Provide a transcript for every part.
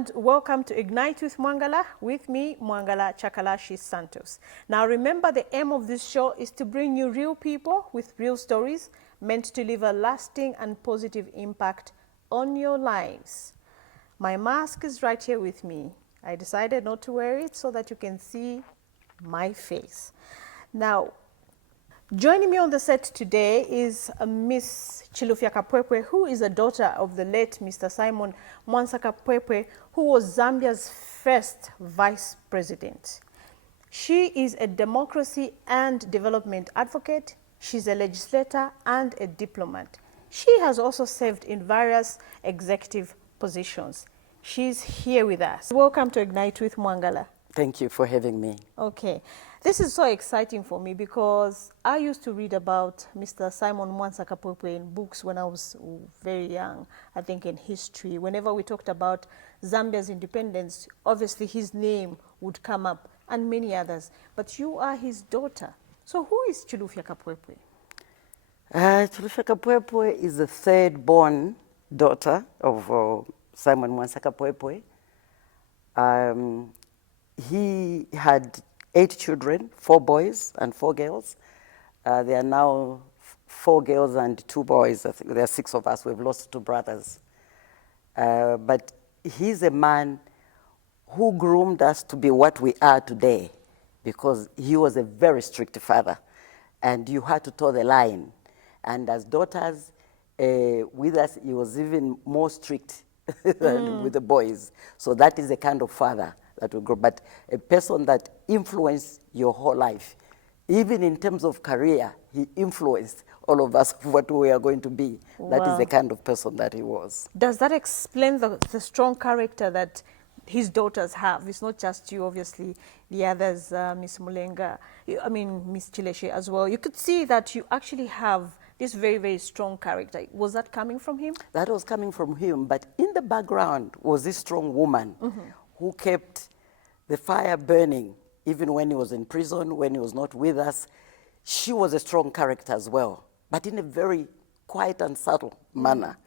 and welcome to Ignite with Mwangala, with me, Mwangala Chakalashi Santos. Now remember, the aim of this show is to bring you real people with real stories meant to leave a lasting and positive impact on your lives. My mask is right here with me. I decided not to wear it so that you can see my face. Now, joining me on the set today is Miss Chilufya Kapwepwe, who is a daughter of the late Mr. Simon Mwansa Kapwepwe, who was Zambia's first vice president. She is a democracy and development advocate. She's a legislator and a diplomat. She has also served in various executive positions. She's here with us. Welcome to Ignite with Mwangala. Thank you for having me. Okay. This is so exciting for me because I used to read about Mr. Simon Mwansa Kapwepwe in books when I was very young, I think in history. Whenever we talked about Zambia's independence, obviously his name would come up and many others. But you are his daughter. So who is Chilufya Kapwepwe? Chilufya Kapwepwe is the third born daughter of Simon Mwansa Kapwepwe. He had 8 children, 4 boys and 4 girls. There are now 4 girls and 2 boys. I think there are 6 of us. We've lost 2 brothers. But he's a man who groomed us to be what we are today, because he was a very strict father, and you had to toe the line. And as daughters, with us, he was even more strict than with the boys. So that is the kind of father that will grow, but a person that influenced your whole life. Even in terms of career, he influenced all of us what we are going to be. Wow. That is the kind of person that he was. Does that explain the strong character that his daughters have? It's not just you, obviously, the others, Miss Mulenga, Miss Chileshe as well. You could see that you actually have this very, very strong character. Was that coming from him? That was coming from him, but in the background was this strong woman who kept the fire burning, even when he was in prison, when he was not with us. She was a strong character as well, but in a very quiet and subtle manner,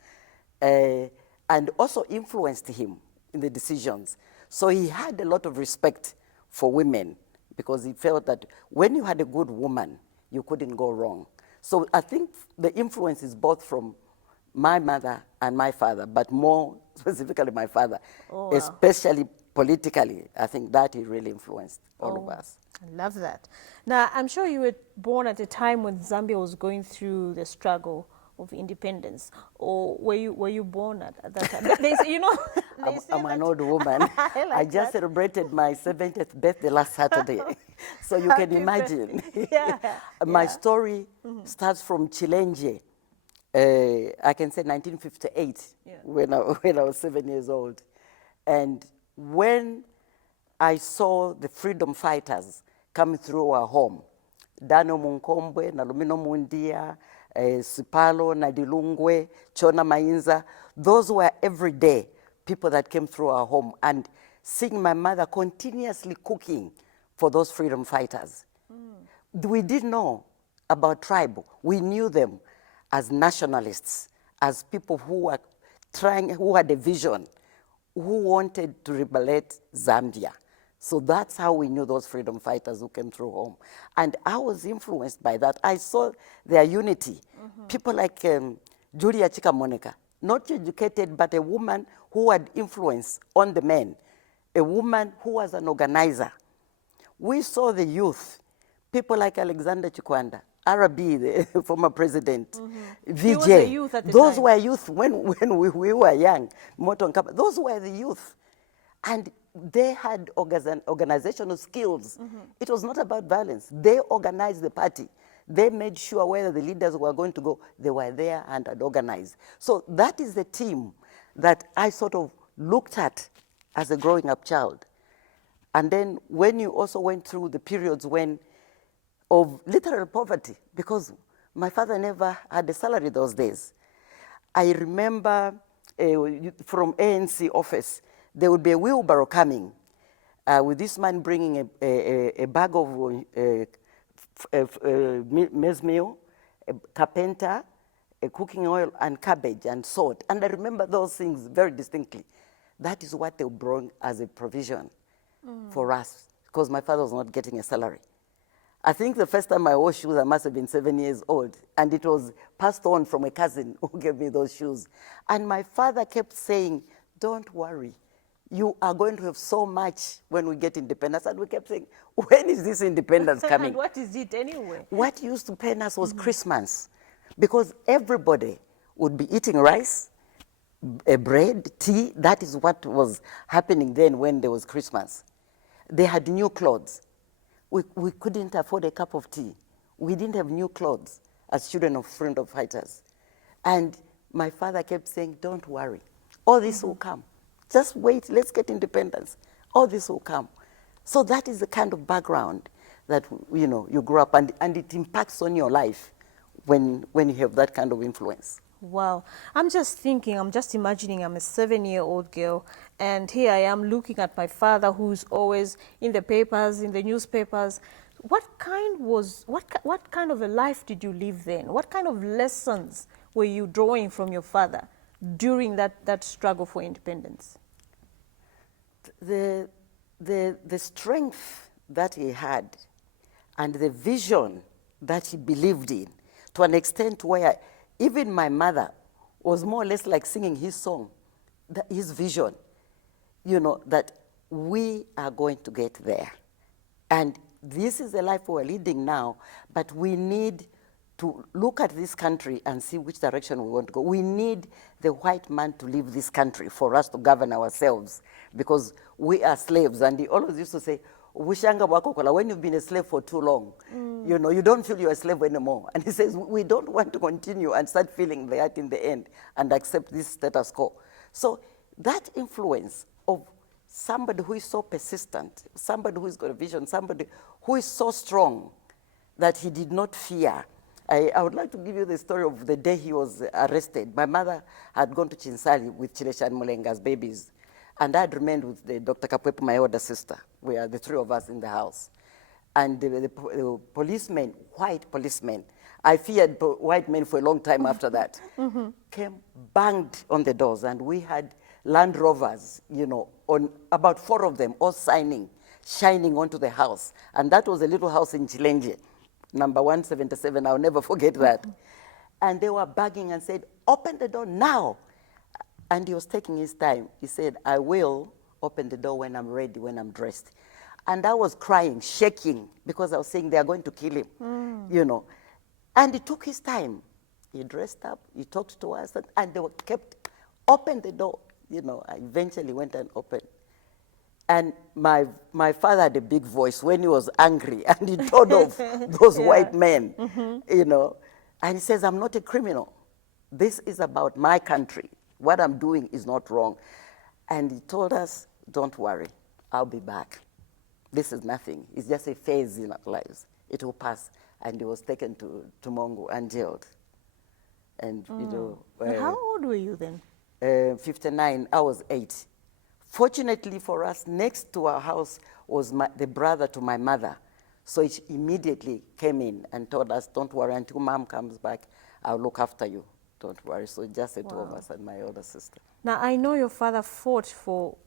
and also influenced him in the decisions. So he had a lot of respect for women, because he felt that when you had a good woman, you couldn't go wrong. So I think the influence is both from my mother and my father, but more specifically my father, especially politically. I think that he really influenced all of us. I love that. Now, I'm sure you were born at a time when Zambia was going through the struggle of independence, or were you born at that time? I'm an old woman. I just celebrated my 70th birthday last Saturday. So you can imagine. My story starts from Chilenje. I can say 1958, when I was 7 years old. And when I saw the freedom fighters coming through our home, Dano Munkombwe, Nalumino Mundia, Sipalo, Nadilungwe, Chona Mainza, those were everyday people that came through our home, and seeing my mother continuously cooking for those freedom fighters. We didn't know about tribal. We knew them as nationalists, as people who were who had a vision, who wanted to liberate Zambia. So that's how we knew those freedom fighters who came through home. And I was influenced by that. I saw their unity. People like Julia Chikamoneka, not educated, but a woman who had influence on the men, a woman who was an organizer. We saw the youth, people like Alexander Chikwanda, Arabi, the former president, VJ. Those were youth when we were young. Those were the youth. And they had organizational skills. It was not about violence. They organized the party. They made sure where the leaders were going to go, they were there and had organized. So that is the team that I sort of looked at as a growing up child. And then when you also went through the periods of literal poverty, because my father never had a salary those days. I remember from ANC office, there would be a wheelbarrow coming with this man bringing a bag of maize meal, a carpenter, a cooking oil, and cabbage and salt. And I remember those things very distinctly. that is what they brought as a provision for us, because my father was not getting a salary. I think the first time I wore shoes, I must have been 7 years old, and it was passed on from a cousin who gave me those shoes. And my father kept saying, don't worry, you are going to have so much when we get independence. And we kept saying, when is this independence coming? And what is it anyway? What used to pain us was Christmas, because everybody would be eating rice, bread, tea. That is what was happening then when there was Christmas. They had new clothes. We couldn't afford a cup of tea. We didn't have new clothes as children of freedom fighters. And my father kept saying, don't worry, all this will come. Just wait, let's get independence. All this will come. So that is the kind of background that, you know, you grow up, and it impacts on your life when you have that kind of influence. Wow. I'm just thinking, I'm just imagining I'm a 7-year-old girl, and here I am looking at my father, who's always in the papers, in the newspapers. What kind of a life did you live then? What kind of lessons were you drawing from your father during that struggle for independence? The strength that he had and the vision that he believed in, to an extent where even my mother was more or less like singing his song, his vision, you know, that we are going to get there. And this is the life we're leading now, but we need to look at this country and see which direction we want to go. We need the white man to leave this country for us to govern ourselves, because we are slaves. And he always used to say, when you've been a slave for too long, you know, you don't feel you're a slave anymore. And he says, we don't want to continue and start feeling that in the end and accept this status quo. So that influence of somebody who is so persistent, somebody who has got a vision, somebody who is so strong that he did not fear. I would like to give you the story of the day he was arrested. My mother had gone to Chinsali with Chilesha and Mulenga's babies, and I had remained with the Dr. Kapwepwe, my older sister. We are the three of us in the house. And the policemen, white policemen, I feared white men for a long time after that, came, banged on the doors, and we had Land Rovers, you know, on about 4 of them, all shining onto the house. And that was a little house in Chilenje, number 177, I'll never forget that. And they were begging and said, open the door now. And he was taking his time. He said, I will open the door when I'm ready, when I'm dressed. And I was crying, shaking, because I was saying they are going to kill him, you know. And he took his time. He dressed up, he talked to us, and they were kept, open the door. You know, I eventually went and opened. And my father had a big voice when he was angry, and he told of those white men, you know. And he says, I'm not a criminal. This is about my country. What I'm doing is not wrong. And he told us, don't worry, I'll be back. This is nothing. It's just a phase in our lives. It will pass. And he was taken to Mongo and jailed. And, you know. And how old were you then? 59, I was 8. Fortunately for us, next to our house was the brother to my mother. So he immediately came in and told us, don't worry, until mom comes back, I'll look after you. Don't worry. So just the 2 of us and my older sister. Now, I know your father fought for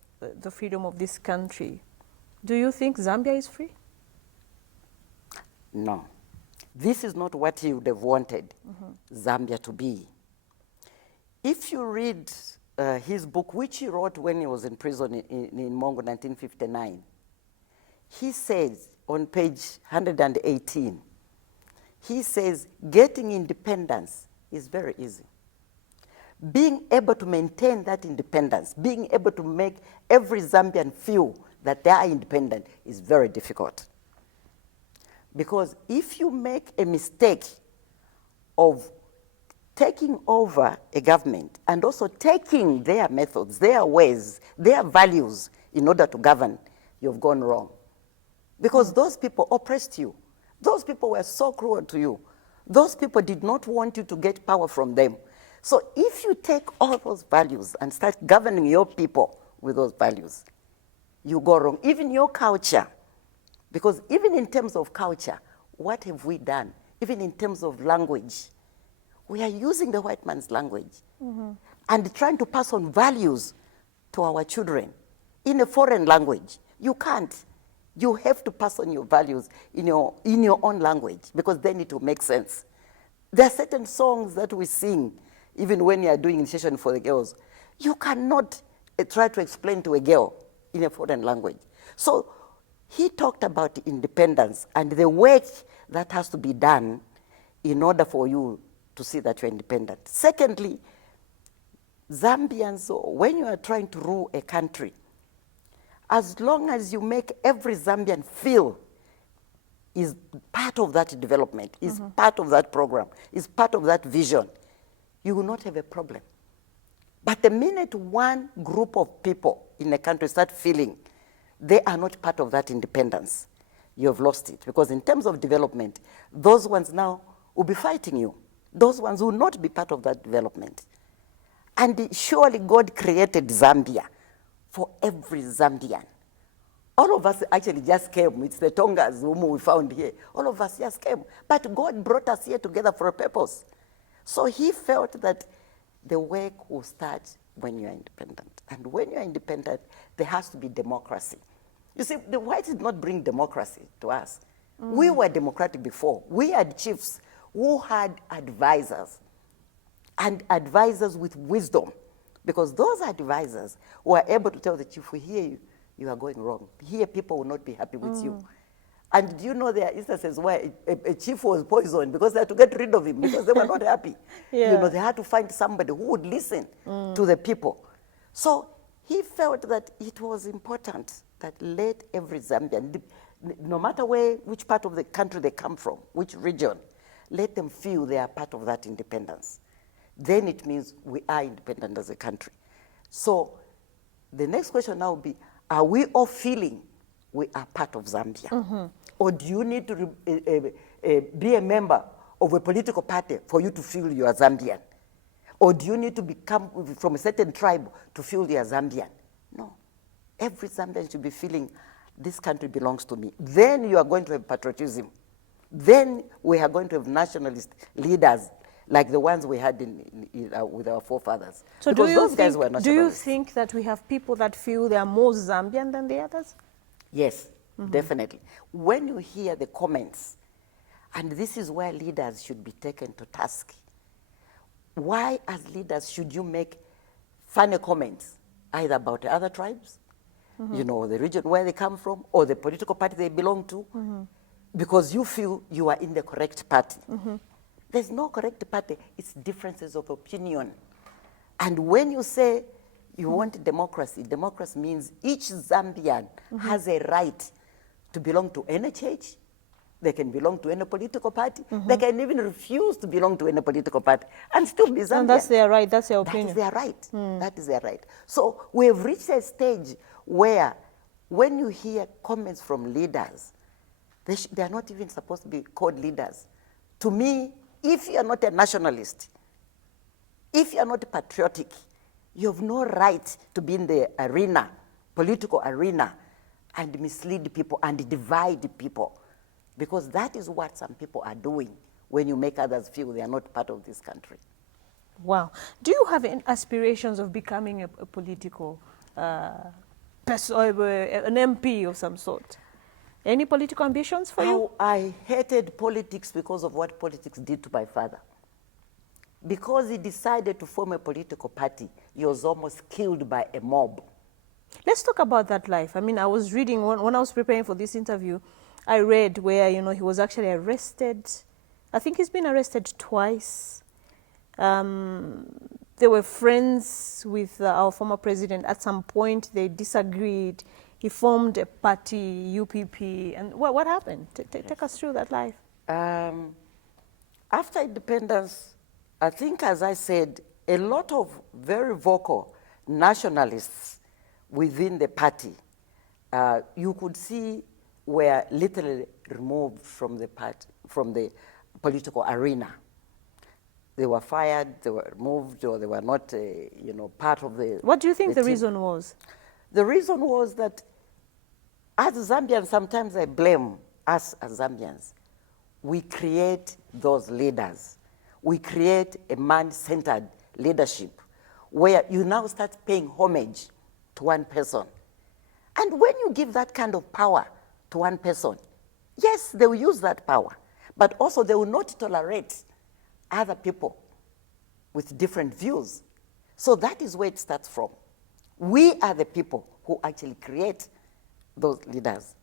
the freedom of this country. Do you think Zambia is free? No. This is not what he would have wanted Zambia to be. If you read his book, which he wrote when he was in prison in Mongo, 1959, he says on page 118, he says, getting independence is very easy. Being able to maintain that independence, being able to make every Zambian feel that they are independent is very difficult. Because if you make a mistake of taking over a government and also taking their methods, their ways, their values in order to govern, you've gone wrong. Because those people oppressed you. Those people were so cruel to you. Those people did not want you to get power from them. So if you take all those values and start governing your people with those values, you go wrong. Even your culture, because even in terms of culture, what have we done? Even in terms of language, we are using the white man's language and trying to pass on values to our children in a foreign language. You can't. You have to pass on your values in your own language, because then it will make sense. There are certain songs that we sing, even when you are doing initiation for the girls. You cannot try to explain to a girl in a foreign language. So he talked about independence and the work that has to be done in order for you to see that you're independent. Secondly, Zambians, when you are trying to rule a country, as long as you make every Zambian feel is part of that development, is part of that program, is part of that vision, you will not have a problem. But the minute one group of people in a country start feeling they are not part of that independence, you have lost it. Because in terms of development, those ones now will be fighting you. Those ones will not be part of that development. And surely God created Zambia for every Zambian. All of us actually just came. It's the Tongas whom we found here. All of us just came. But God brought us here together for a purpose. So he felt that the work will start when you are independent. And when you are independent, there has to be democracy. You see, the whites did not bring democracy to us. We were democratic before. We had chiefs who had advisors, and advisors with wisdom, because those advisors were able to tell the chief, we hear you, you are going wrong. Here people will not be happy with you. And do you know there are instances where a chief was poisoned because they had to get rid of him because they were not happy. You know, they had to find somebody who would listen to the people. So he felt that it was important that let every Zambian, no matter which part of the country they come from, which region, let them feel they are part of that independence. Then it means we are independent as a country. So the next question now will be, are we all feeling we are part of Zambia? Or do you need to be a member of a political party for you to feel you are Zambian? Or do you need to become from a certain tribe to feel you are Zambian? No. Every Zambian should be feeling this country belongs to me. Then you are going to have patriotism. Then we are going to have nationalist leaders like the ones we had with our forefathers. So because those guys were nationalists. Do you think that we have people that feel they are more Zambian than the others? Yes, definitely. When you hear the comments, and this is where leaders should be taken to task. Why, as leaders, should you make funny comments either about the other tribes, you know, the region where they come from, or the political party they belong to, because you feel you are in the correct party? There's no correct party. It's differences of opinion. And when you say you want democracy, democracy means each Zambian has a right to belong to any church. They can belong to any political party. They can even refuse to belong to any political party and still be Zambian. And that's their right, that's their opinion. That is their right. That is their right. So we have reached a stage where when you hear comments from leaders, they are not even supposed to be called leaders. To me, if you are not a nationalist, if you are not patriotic, you have no right to be in the arena, political arena, and mislead people and divide people. Because that is what some people are doing when you make others feel they are not part of this country. Wow. Do you have any aspirations of becoming a political person, an MP of some sort? Any political ambitions for you? I hated politics because of what politics did to my father. Because he decided to form a political party, he was almost killed by a mob. Let's talk about that life. I mean, I was reading, when I was preparing for this interview, I read where, you know, he was actually arrested. I think he's been arrested twice. They were friends with our former president. At some point, they disagreed. He formed a party, UPP. And what happened? Take us through that life. After independence, I think, as I said, a lot of very vocal nationalists within the party, you could see were literally removed from the party, from the political arena. They were fired, they were removed, or they were not, you know, part of the. What do you think the reason was? The reason was that, as Zambians, sometimes I blame us as Zambians. We create those leaders. We create a man-centered leadership where you now start paying homage to one person. And when you give that kind of power to one person, yes, they will use that power, but also they will not tolerate other people with different views. So that is where it starts from. We are the people who actually create those leaders.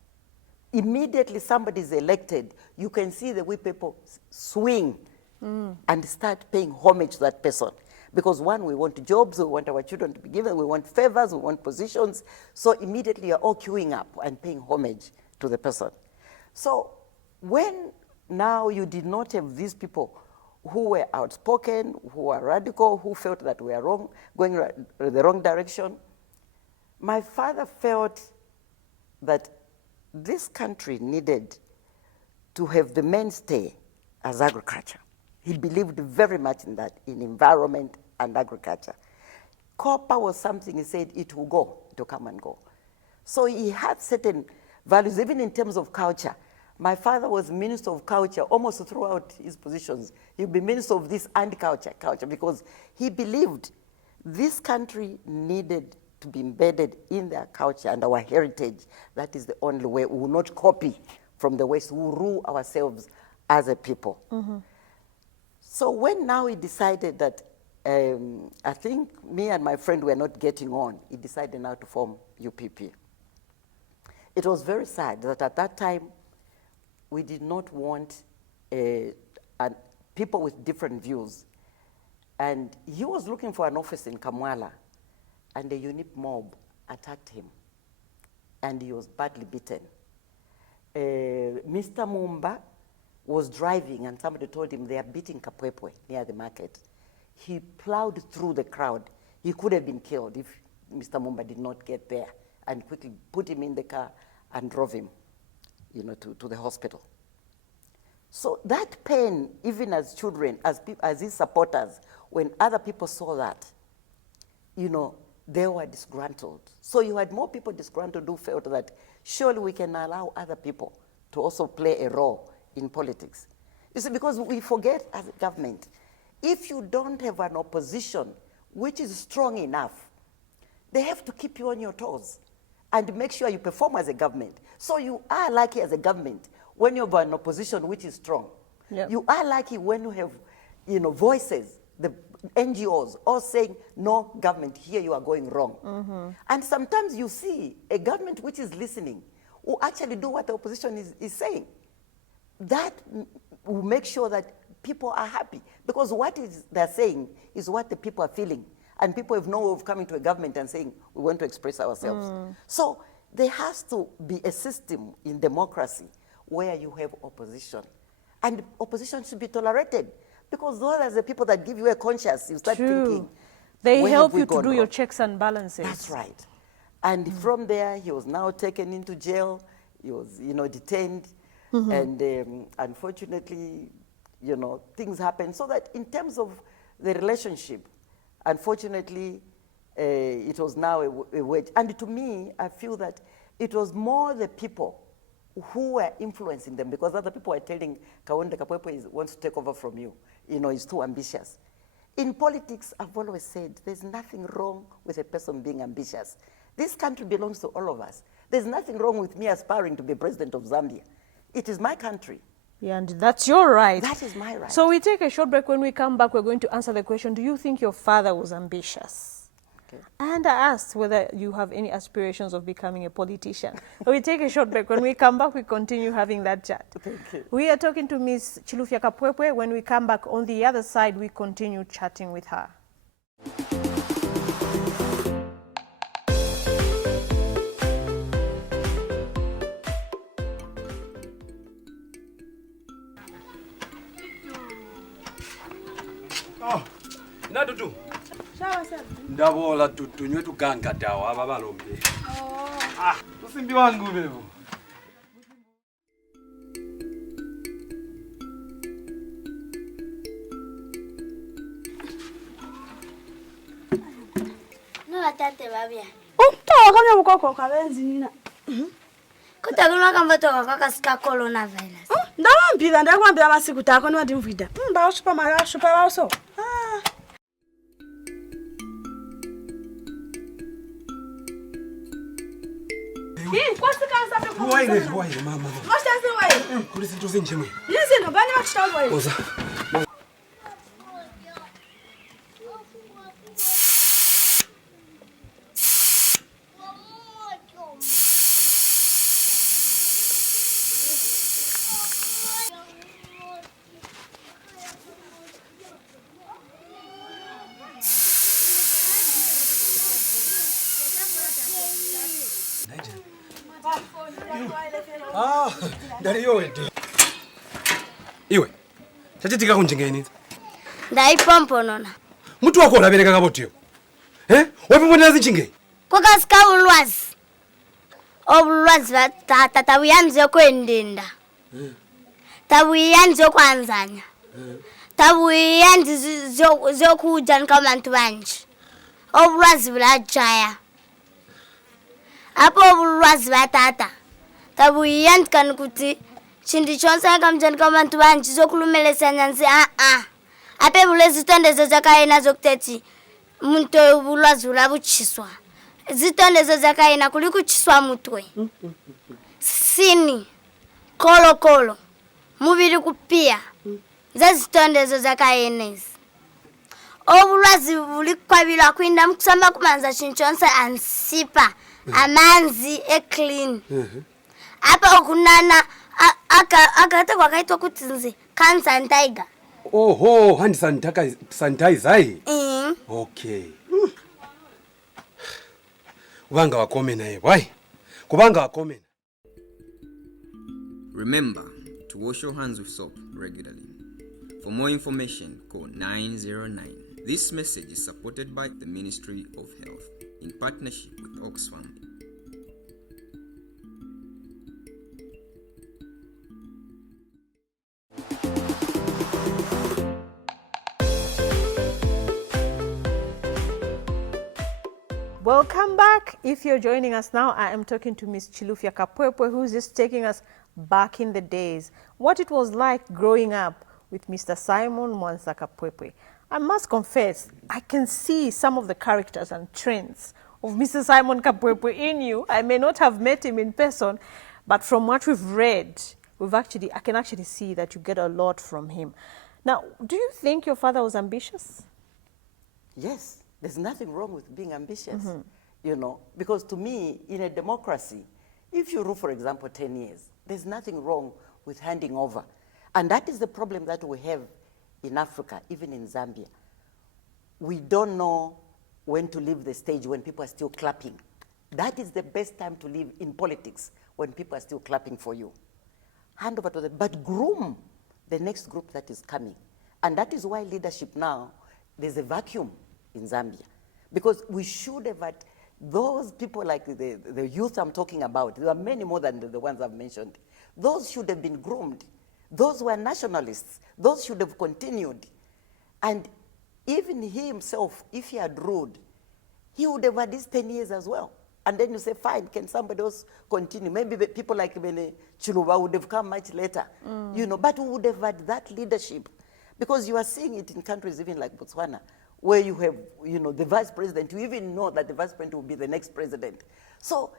Immediately somebody is elected, you can see the way people swing and start paying homage to that person. Because one, we want jobs, we want our children to be given, we want favors, we want positions. So immediately you're all queuing up and paying homage to the person. So when now you did not have these people who were outspoken, who were radical, who felt that we are wrong, going the wrong direction, my father felt that this country needed to have the mainstay as agriculture. He believed very much in that, in environment and agriculture. Copper was something he said it will go, it will come and go. So he had certain values, even in terms of culture. My father was Minister of Culture almost throughout his positions. He'd be Minister of this and culture, because he believed this country needed to be embedded in their culture and our heritage. That is the only way. We will not copy from the West. We will rule ourselves as a people. So when now he decided that, I think me and my friend were not getting on, he decided now to form UPP. It was very sad that at that time, we did not want people with different views. And he was looking for an office in Kamwala, and the UNIP mob attacked him, and he was badly beaten. Mr. Mumba was driving, and somebody told him they are beating Kapwepwe near the market. He plowed through the crowd. He could have been killed if Mr. Mumba did not get there, and quickly put him in the car and drove him, to the hospital. So that pain, even as children, as his supporters, when other people saw that, they were disgruntled. So you had more people disgruntled who felt that surely we can allow other people to also play a role in politics. You see, because we forget as a government, if you don't have an opposition which is strong enough, they have to keep you on your toes and make sure you perform as a government. So you are lucky as a government when you have an opposition which is strong. Yep. You are lucky when you have, voices, the NGOs, all saying, no, government, here you are going wrong. And sometimes you see a government which is listening, who actually do what the opposition is saying. That will make sure that people are happy. Because what they're saying is what the people are feeling. And people have no way of coming to a government and saying, we want to express ourselves. So there has to be a system in democracy where you have opposition. And opposition should be tolerated. Because those are the people that give you a conscience. You start thinking. They help you to do your checks and balances. That's right. And from there, he was now taken into jail. He was, detained. And unfortunately, things happened. So that in terms of the relationship, unfortunately, it was now a wedge. And to me, I feel that it was more the people who were influencing them, because other people were telling Mwansa Kapwepwe wants to take over from you. He's too ambitious. In politics, I've always said, there's nothing wrong with a person being ambitious. This country belongs to all of us. There's nothing wrong with me aspiring to be president of Zambia. It is my country. Yeah, and that's your right. That is my right. So we take a short break. When we come back, we're going to answer the question, do you think your father was ambitious? Okay. And I asked whether you have any aspirations of becoming a politician. So we take a short break. When we come back, we continue having that chat. Thank you. We are talking to Ms. Chilufya Kapwepwe. When we come back on the other side, we continue chatting with her. Natutu. Ndabola tunywe tukanga dawa ababalombe. Usimbi wangu bevo. No watate babia. Tawa kama mukoko kabenzi nina. Kutakunwa kamba toka kwa kasika coronavirus. Ndawambira ndakwambira masiku tako ni wati mvida. Mbawashupa marashupa waso. Waile mama. Mashtazi waile. Kuli zinto zinje mwe. Yizino bani bakutshalo waile. Oza. Ndari yowe. Iwe. Chachitika kunjengeni. Ndaipompo nona. Mutu wako olabereka kabotio. Wapomponera zinjinge. Kwakasika ulwazi. Obulwazi tabuyanze kwendenda. Tabuyanze kwanzanya. Tabuyanze zokuja nkabantu banje. Obulwazi bulajaya. Apo obulwazi batata. Tabuyanze kanukuti chindi chonse kamjani kabantu banje zokulumelesa nyanzi ape bulezi tondezo zakaina zokuteti muntu obulwazi ulabuchiswa. Zitondezo zakaina kulikuchiswa mutwe. Sini kolo mubiri kupia zazitondezo zakaenezi. Obulwazi bulikwabila kwinda mukusamba kumanza chinchonse ansipa amanzi clean. Apa okunana akata kwakaitwa kuti nzi hand sanitizer. Oho, hand sanitizer. Okay. Kubanga wakome naye, why? Kubanga wakome. Remember to wash your hands with soap regularly. For more information, call 909. This message is supported by the Ministry of Health in partnership with Oxfam. Welcome back. If you're joining us now, I am talking to Miss Chilufya Kapwepwe, who's just taking us back in the days, what it was like growing up with Mr. Simon Mwansa Kapwepwe. I must confess, I can see some of the characters and trends of Mr. Simon Kapwepwe in you. I may not have met him in person, but from what we've read, I can actually see that you get a lot from him. Now, do you think your father was ambitious? Yes. There's nothing wrong with being ambitious, you know, because to me, in a democracy, if you rule, for example, 10 years, there's nothing wrong with handing over. And that is the problem that we have in Africa, even in Zambia. We don't know when to leave the stage when people are still clapping. That is the best time to live in politics, when people are still clapping for you. Hand over to them, but groom the next group that is coming. And that is why leadership now, there's a vacuum in Zambia, because we should have had those people like the youth I'm talking about. There are many more than the ones I've mentioned. Those should have been groomed. Those were nationalists. Those should have continued. And even he himself, if he had ruled, he would have had these 10 years as well. And then you say, fine, can somebody else continue? Maybe people like Chilufya would have come much later, you know, but we would have had that leadership. Because you are seeing it in countries even like Botswana, where you have, you know, the vice president, you even know that the vice president will be the next president. So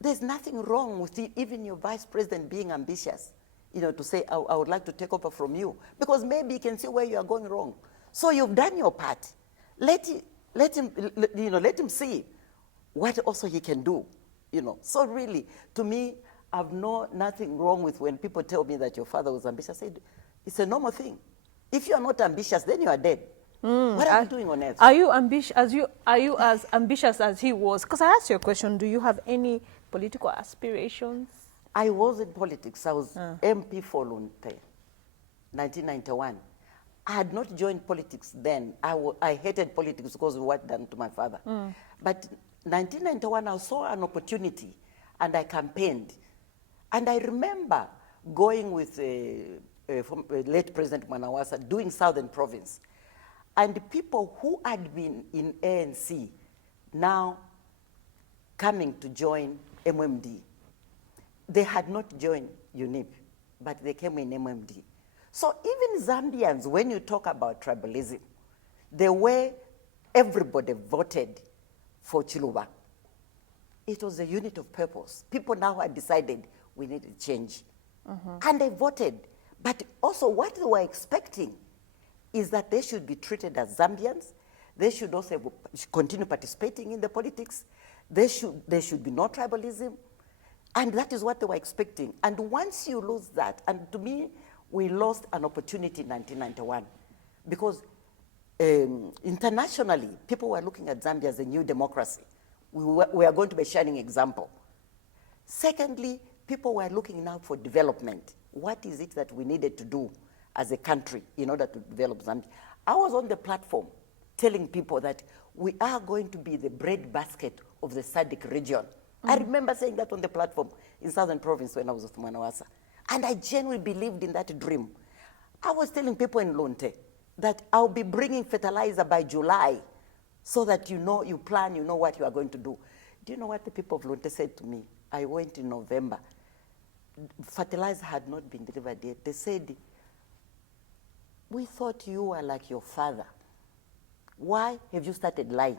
there's nothing wrong with even your vice president being ambitious, you know, to say, I would like to take over from you, because maybe you can see where you are going wrong. So you've done your part. Let him see what also he can do, you know. So really, to me, I've nothing wrong with when people tell me that your father was ambitious. I said, it's a normal thing. If you are not ambitious, then you are dead. What are you doing on earth? Are you as ambitious as he was? Because I asked you a question, do you have any political aspirations? I was in politics. I was MP for Lunte, 1991. I had not joined politics then. I hated politics because of what done to my father. But 1991, I saw an opportunity and I campaigned. And I remember going with late President Mwanawasa, doing Southern Province. And the people who had been in ANC now coming to join MMD, they had not joined UNIP, but they came in MMD. So even Zambians, when you talk about tribalism, the way everybody voted for Chilufya, it was a unit of purpose. People now had decided we needed change. And they voted. But also what they were expecting is that they should be treated as Zambians. They should also continue participating in the politics. There should be no tribalism. And that is what they were expecting. And once you lose that, and to me, we lost an opportunity in 1991 because internationally, people were looking at Zambia as a new democracy. We are going to be a shining example. Secondly, people were looking now for development. What is it that we needed to do as a country in order to develop Zambia? I was on the platform telling people that we are going to be the breadbasket of the SADC region. I remember saying that on the platform in Southern Province when I was with Mwansa. And I genuinely believed in that dream. I was telling people in Lonte that I'll be bringing fertilizer by July so that you know, you plan, you know what you are going to do. Do you know what the people of Lonte said to me? I went in November. Fertilizer had not been delivered yet. They said, we thought you were like your father. Why have you started lying?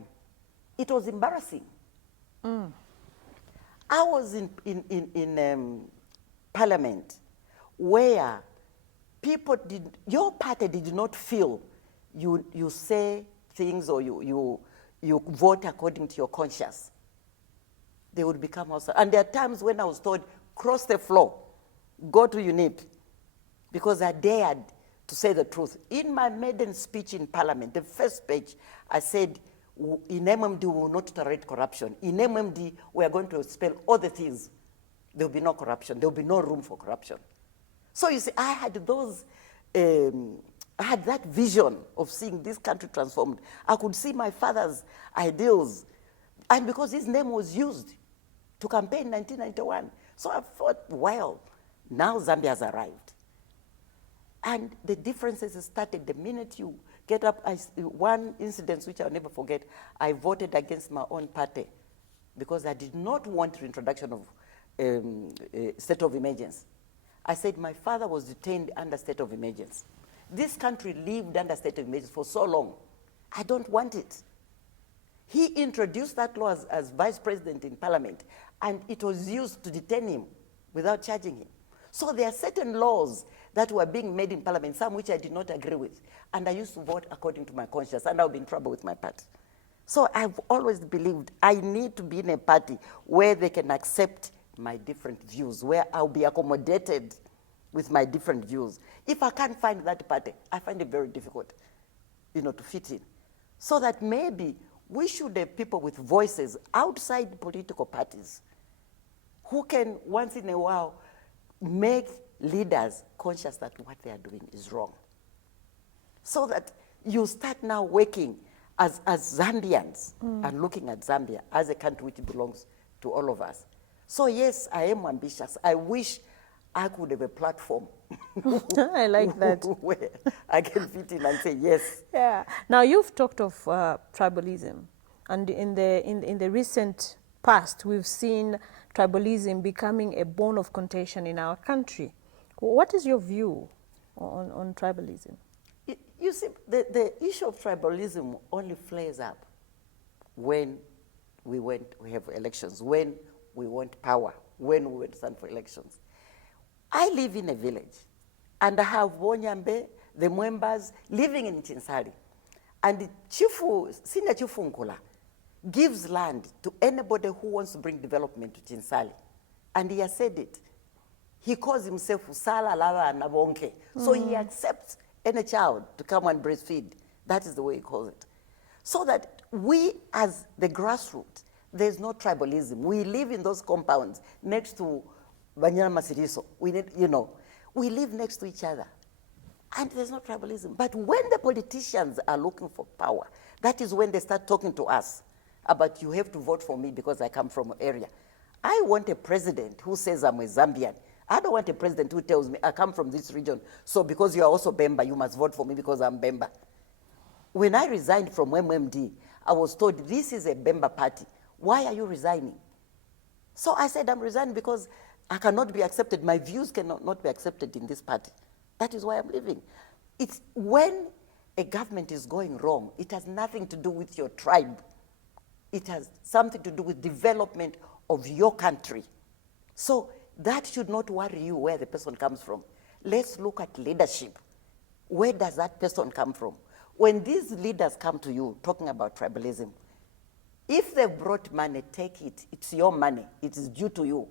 It was embarrassing. I was in Parliament where people your party did not feel you say things or you vote according to your conscience. They would become hostile. And there are times when I was told, cross the floor, go to UNIP, because I dared to say the truth. In my maiden speech in Parliament, the first page, I said, in MMD we will not tolerate corruption. In MMD we are going to expel all the things. There will be no corruption. There will be no room for corruption. So you see, I had that vision of seeing this country transformed. I could see my father's ideals. And because his name was used to campaign in 1991. So I thought, well, now Zambia has arrived. And the differences started the minute you get up. One incident which I'll never forget, I voted against my own party because I did not want reintroduction of state of emergency. I said my father was detained under state of emergency. This country lived under state of emergency for so long. I don't want it. He introduced that law as vice president in Parliament, and it was used to detain him without charging him. So there are certain laws that were being made in Parliament, some which I did not agree with, and I used to vote according to my conscience, and I'll be in trouble with my party. So I've always believed I need to be in a party where they can accept my different views, where I'll be accommodated with my different views. If I can't find that party, I find it very difficult, to fit in. So that maybe we should have people with voices outside political parties who can, once in a while, make leaders conscious that what they are doing is wrong. So that you start now working as Zambians and looking at Zambia as a country which belongs to all of us. So yes, I am ambitious. I wish I could have a platform. I like that. Where I can fit in and say yes. Yeah. Now you've talked of tribalism, and in the recent past, we've seen tribalism becoming a bone of contention in our country. What is your view on tribalism? You see, the issue of tribalism only flares up when we have elections, when we want power, when we want to stand for elections. I live in a village, and I have Wonyambe, the Mwembas, living in Chinsali. And the Senior Chifu Nkula gives land to anybody who wants to bring development to Chinsali. And he has said it. He calls himself Usala Lava Nabonke. So he accepts any child to come and breastfeed. That is the way he calls it. So that we, as the grassroots, there's no tribalism. We live in those compounds next to Banyana Masiriso. We live next to each other. And there's no tribalism. But when the politicians are looking for power, that is when they start talking to us about you have to vote for me because I come from an area. I want a president who says I'm a Zambian. I don't want a president who tells me I come from this region, so because you are also Bemba, you must vote for me because I'm Bemba. When I resigned from MMD, I was told this is a Bemba party. Why are you resigning? So I said I'm resigning because I cannot be accepted. My views cannot not be accepted in this party. That is why I'm leaving. It's when a government is going wrong, it has nothing to do with your tribe. It has something to do with development of your country. So that should not worry you where the person comes from. Let's look at leadership. Where does that person come from? When these leaders come to you talking about tribalism, if they brought money, take it. It's your money. It is due to you.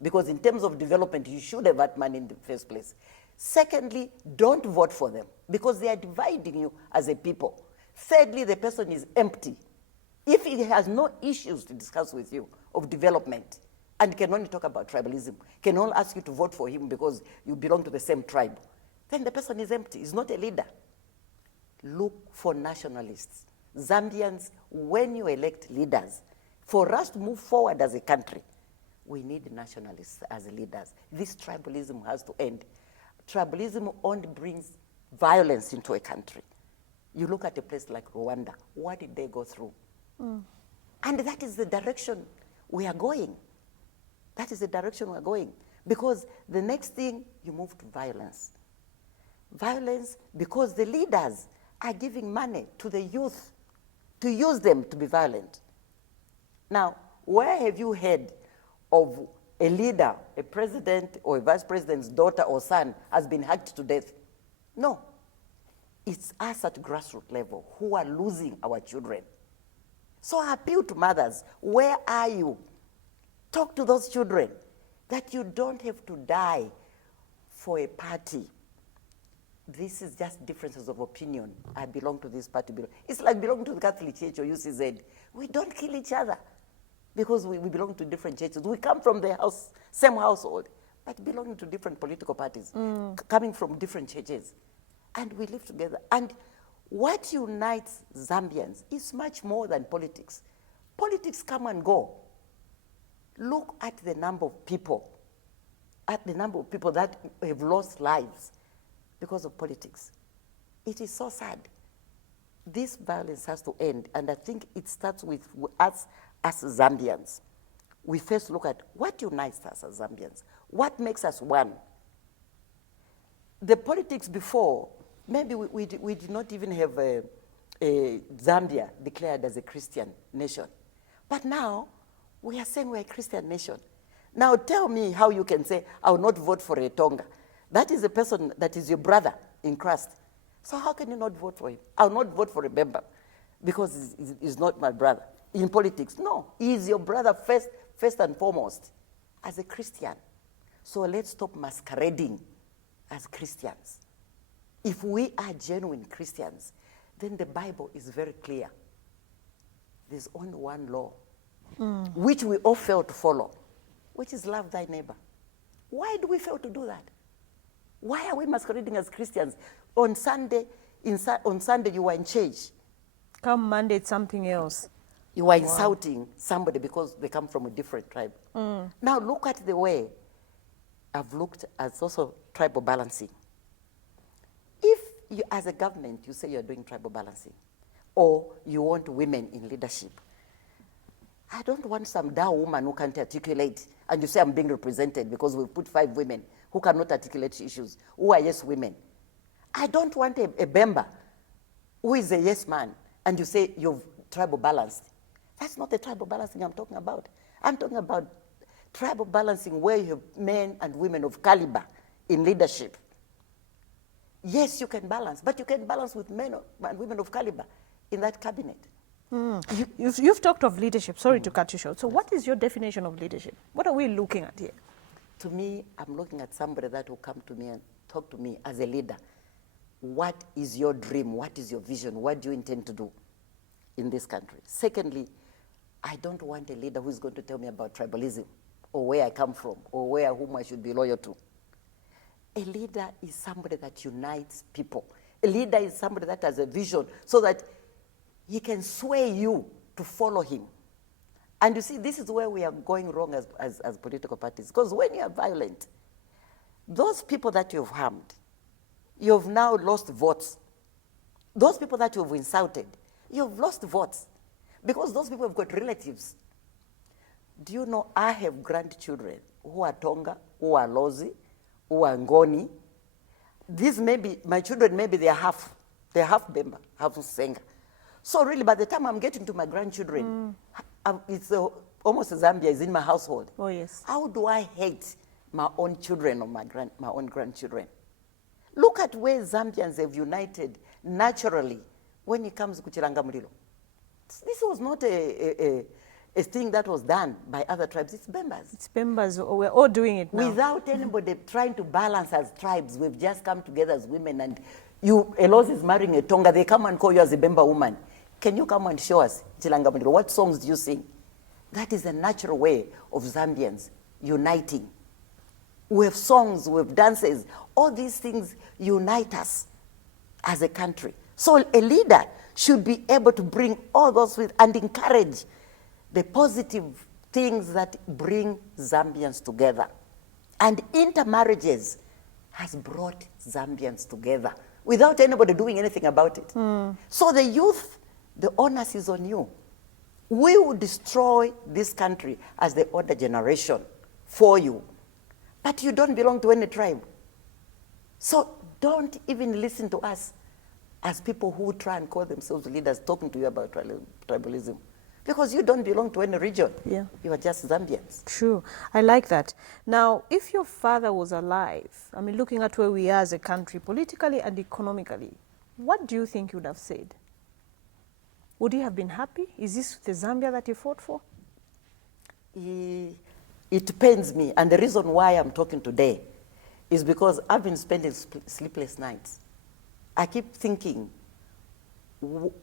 Because in terms of development, you should have had money in the first place. Secondly, don't vote for them because they are dividing you as a people. Thirdly, the person is empty. If he has no issues to discuss with you of development and can only talk about tribalism, can only ask you to vote for him because you belong to the same tribe, then the person is empty. He's not a leader. Look for nationalists. Zambians, when you elect leaders, for us to move forward as a country, we need nationalists as leaders. This tribalism has to end. Tribalism only brings violence into a country. You look at a place like Rwanda, what did they go through? And that is the direction we are going. That is the direction we're going. Because the next thing, you move to violence. Violence because the leaders are giving money to the youth to use them to be violent. Now, where have you heard of a leader, a president or a vice president's daughter or son has been hacked to death? No. It's us at grassroots level who are losing our children. So I appeal to mothers, where are you? Talk to those children that you don't have to die for a party. This is just differences of opinion. I belong to this party. It's like belonging to the Catholic Church or UCZ. We don't kill each other because we belong to different churches. We come from the same household, but belonging to different political parties, coming from different churches. And we live together. And what unites Zambians is much more than politics. Politics come and go. Look at the number of people, that have lost lives because of politics. It is so sad. This violence has to end, and I think it starts with us as Zambians. We first look at what unites us as Zambians. What makes us one? The politics before, maybe we did not even have a Zambia declared as a Christian nation. But now, we are saying we're a Christian nation. Now tell me how you can say, I will not vote for a Tonga. That is a person that is your brother in Christ. So how can you not vote for him? I will not vote for a Bemba because he's not my brother. In politics, no. He is your brother first and foremost as a Christian. So let's stop masquerading as Christians. If we are genuine Christians, then the Bible is very clear. There's only one law, which we all fail to follow, which is love thy neighbor. Why do we fail to do that? Why are we masquerading as Christians? On Sunday you were in church. Come Monday, it's something else. You are insulting somebody because they come from a different tribe. Now look at the way I've looked at also tribal balancing. If you, as a government, you say you're doing tribal balancing, or you want women in leadership, I don't want some down woman who can't articulate, and you say I'm being represented because we put 5 women who cannot articulate issues, who are yes women. I don't want a Bemba who is a yes man, and you say you've tribal balanced. That's not the tribal balancing I'm talking about. I'm talking about tribal balancing where you have men and women of caliber in leadership. Yes, you can balance, but you can balance with men and women of caliber in that cabinet. You've talked of leadership. Sorry to cut you short. So what is your definition of leadership? What are we looking at here? To me, I'm looking at somebody that will come to me and talk to me as a leader. What is your dream? What is your vision? What do you intend to do in this country? Secondly, I don't want a leader who is going to tell me about tribalism or where I come from or whom I should be loyal to. A leader is somebody that unites people. A leader is somebody that has a vision so that he can sway you to follow him. And you see, this is where we are going wrong as political parties. Because when you are violent, those people that you've harmed, you've now lost votes. Those people that you've insulted, you've lost votes. Because those people have got relatives. Do you know, I have grandchildren who are Tonga, who are Lozi, who are Ngoni. These maybe, my children, maybe they're half Bemba, half Senga. So really, by the time I'm getting to my grandchildren, it's almost Zambia is in my household. Oh, yes. How do I hate my own children or my own grandchildren. Look at where Zambians have united naturally when it comes to Chilanga Mulilo. This was not a thing that was done by other tribes. It's Bembas. It's Bembas. We're all doing it now. Without anybody trying to balance as tribes, we've just come together as women. And you, Elos is marrying a Tonga, they come and call you as a Bemba woman. Can you come and show us, Chilanga Mulilo, what songs do you sing? That is a natural way of Zambians uniting. We have songs, we have dances. All these things unite us as a country. So a leader should be able to bring all those with and encourage the positive things that bring Zambians together. And intermarriages has brought Zambians together without anybody doing anything about it. So the youth, the onus is on you. We will destroy this country as the older generation for you. But you don't belong to any tribe. So don't even listen to us as people who try and call themselves leaders talking to you about tribalism. Because you don't belong to any region. Yeah. You are just Zambians. True. I like that. Now, if your father was alive, I mean, looking at where we are as a country, politically and economically, what do you think he would have said? Would he have been happy? Is this the Zambia that he fought for? It pains me. And the reason why I'm talking today is because I've been spending sleepless nights. I keep thinking,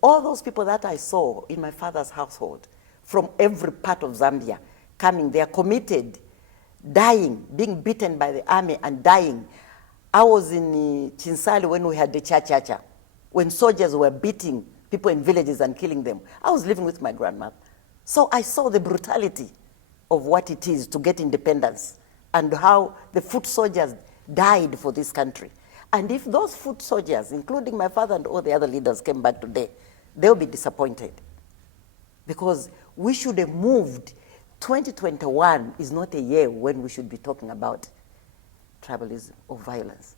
all those people that I saw in my father's household, from every part of Zambia, coming, they are committed, dying, being beaten by the army and dying. I was in Chinsali when we had the cha-cha-cha, when soldiers were beating people in villages and killing them. I was living with my grandmother. So I saw the brutality of what it is to get independence and how the foot soldiers died for this country. And if those foot soldiers, including my father and all the other leaders, came back today, they'll be disappointed. Because we should have moved. 2021 is not a year when we should be talking about tribalism or violence.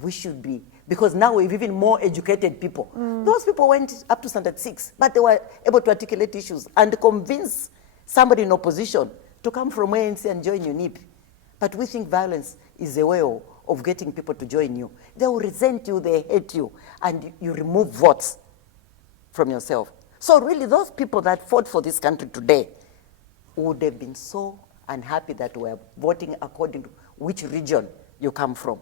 We should be, because now we have even more educated people. Those people went up to standard 6, but they were able to articulate issues and convince somebody in opposition to come from ANC and join UNIP. But we think violence is a way of getting people to join you. They will resent you, they hate you, and you remove votes from yourself. So really, those people that fought for this country today would have been so unhappy that we are voting according to which region you come from,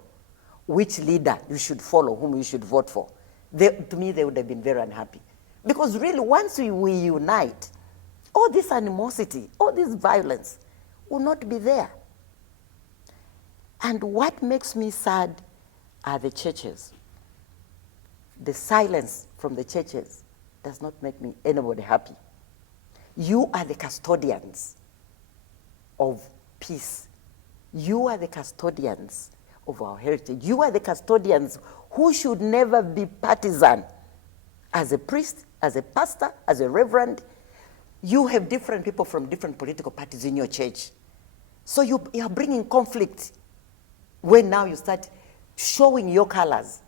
which leader you should follow, whom you should vote for. To me, they would have been very unhappy. Because really, once we unite, all this animosity, all this violence will not be there. And what makes me sad are the churches. The silence from the churches does not make anybody happy. You are the custodians of peace. You are the custodians of our heritage. You are the custodians who should never be partisan. As a priest, as a pastor, as a reverend, you have different people from different political parties in your church. So you are bringing conflict when now you start showing your colors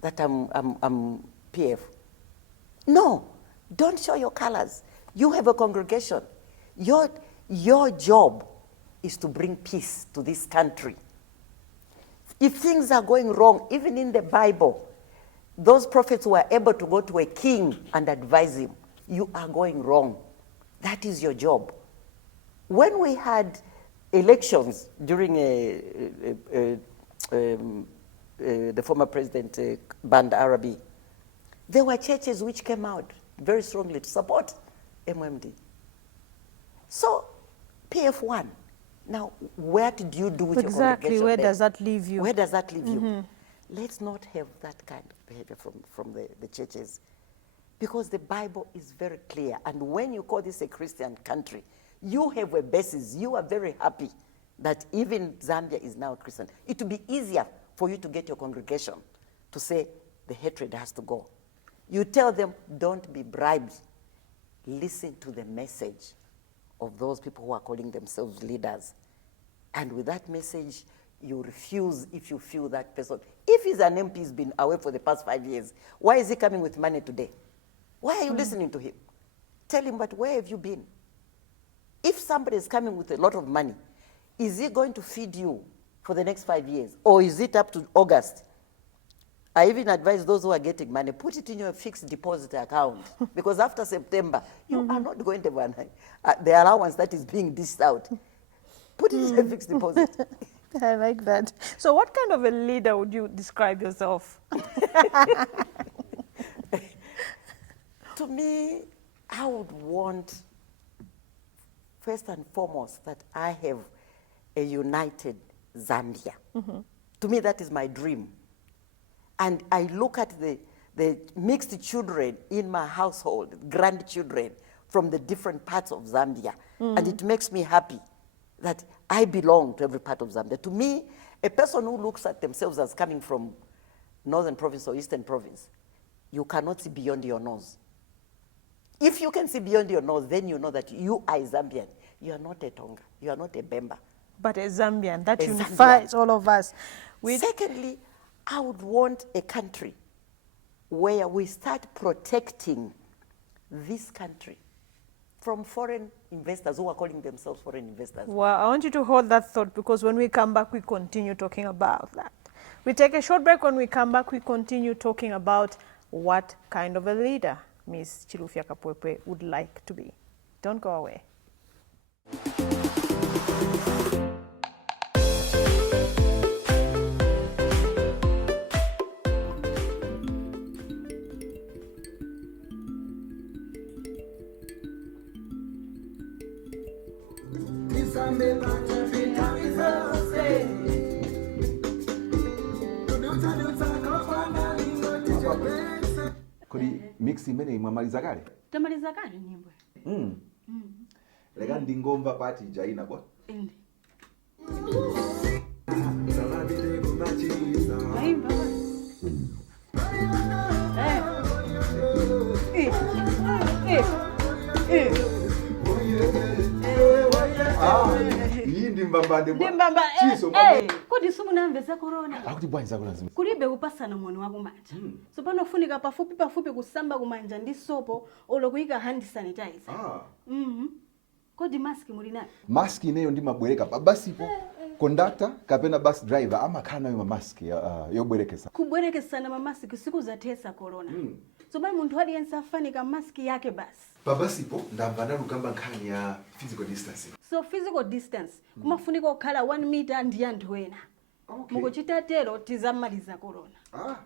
that I'm PF. No, don't show your colors. You have a congregation. Your job is to bring peace to this country. If things are going wrong, even in the Bible, those prophets were able to go to a king and advise him. You are going wrong. That is your job. When we had elections during the former president, Band Arabi, there were churches which came out very strongly to support MMD. So, PF1. Now, what did you do with your congregation? Exactly, where does that leave you? Where does that leave you? Let's not have that kind of behavior from the churches. Because the Bible is very clear. And when you call this a Christian country, you have a basis. You are very happy that even Zambia is now Christian. It will be easier for you to get your congregation to say the hatred has to go. You tell them, don't be bribed. Listen to the message of those people who are calling themselves leaders. And with that message, you refuse if you feel that person. If he's an MP, he's been away for the past 5 years, why is he coming with money today? Why are you listening to him? Tell him, but where have you been? If somebody is coming with a lot of money, is he going to feed you for the next 5 years? Or is it up to August? I even advise those who are getting money, put it in your fixed deposit account. Because after September, you are not going to have the allowance that is being dished out. Put it in a fixed deposit. I like that. So what kind of a leader would you describe yourself? To me, I would want, first and foremost, that I have a united Zambia. To me, that is my dream. And I look at the mixed children in my household, grandchildren from the different parts of Zambia, and it makes me happy that I belong to every part of Zambia. To me, a person who looks at themselves as coming from Northern Province or Eastern Province, you cannot see beyond your nose. If you can see beyond your nose, then you know that you are a Zambian. You are not a Tonga. You are not a Bemba. But a Zambian, that A unifies Zambian. all of us. Secondly, I would want a country where we start protecting this country from foreign investors who are calling themselves foreign investors. Well, I want you to hold that thought, because when we come back, we continue talking about that. We take a short break. When we come back, we continue talking about what kind of a leader Ms. Chilufya Kapwepwe would like to be. Don't go away. Kodi mix imene imamaliza kale? Tamaliza kale nyimbo. Lega ndingomva pati jaina kwa? Indi. Maimba. Iyi ndimbambande bwa. Ndimbamba. Chiso Kodi sumu namvesa corona. akuti bwanji zako lazima. Kulibe kupasana mwono wako manja. So pano funika pafupi kusamba kumanja ndi sopo olo kuika hand sanitizer. Kodi mask muli nayo? Mask ineyo ndimabwereka pabasipo. Conductor kapena bus driver amakhala nayo mask yobwerekesa. Kubwerekesana mamask siku zatesa corona. So pano munthu aliyense afanika mask yake basi. Pabasipo ndamva nalugamba nkhani ya physical distancing. So physical distance kumafunika kukhala 1 meter ndi anthu ena. Okay. Mukuchita tero tizamaliza corona.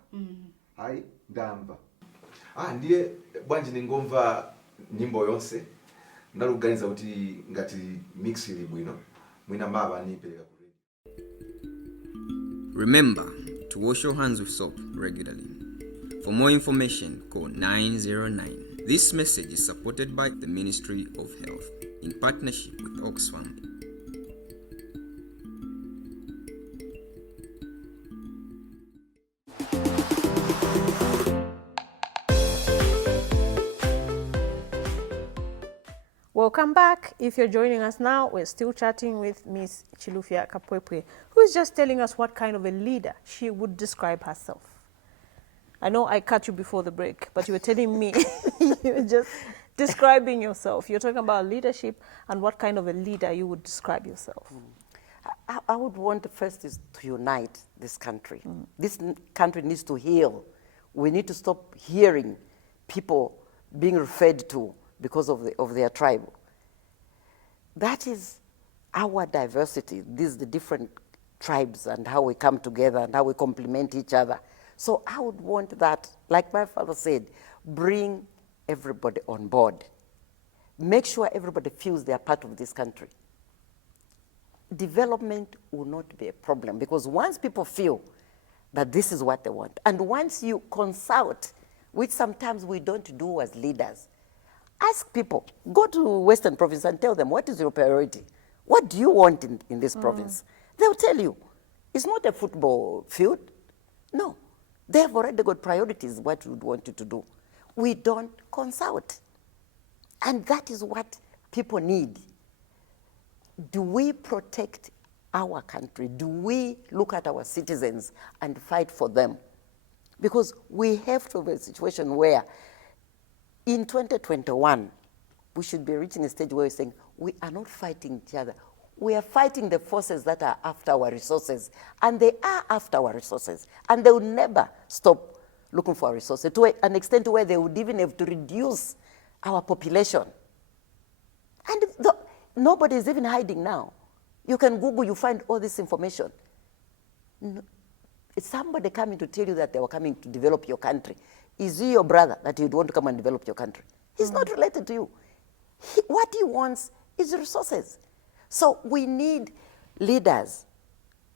Hai ndamva. Ndiye bwanji ningomva nyimbo yonse ndaluganiza kuti ngati mix ili bwino mwina maba nipereka ku radio. Remember to wash your hands with soap regularly. For more information, call 909. This message is supported by the Ministry of Health in partnership with Oxfam. Welcome back. If you're joining us now, we're still chatting with Ms. Chilufya Kapwepwe, who is just telling us what kind of a leader she would describe herself. I know I cut you before the break, but you were telling me you were just describing yourself. You're talking about leadership and what kind of a leader you would describe yourself. I would want first is to unite this country. This country needs to heal. We need to stop hearing people being referred to because of their tribe. That is our diversity. These are the different tribes and how we come together and how we complement each other. So I would want that, like my father said, bring everybody on board. Make sure everybody feels they are part of this country. Development will not be a problem, because once people feel that this is what they want, and once you consult, which sometimes we don't do as leaders, ask people, go to Western Province and tell them, what is your priority? What do you want in this province? They'll tell you. It's not a football field. No. They have already got priorities, what we would want you to do. We don't consult. And that is what people need. Do we protect our country? Do we look at our citizens and fight for them? Because we have to have a situation where in 2021, we should be reaching a stage where we're saying, we are not fighting each other. we are fighting the forces that are after our resources, and they are after our resources, and they will never stop looking for our resources to an extent where they would even have to reduce our population. And nobody is even hiding now. You can Google, you find all this information. It's somebody coming to tell you that they were coming to develop your country. Is he your brother that you'd want to come and develop your country? He's not related to you. What he wants is resources. So we need leaders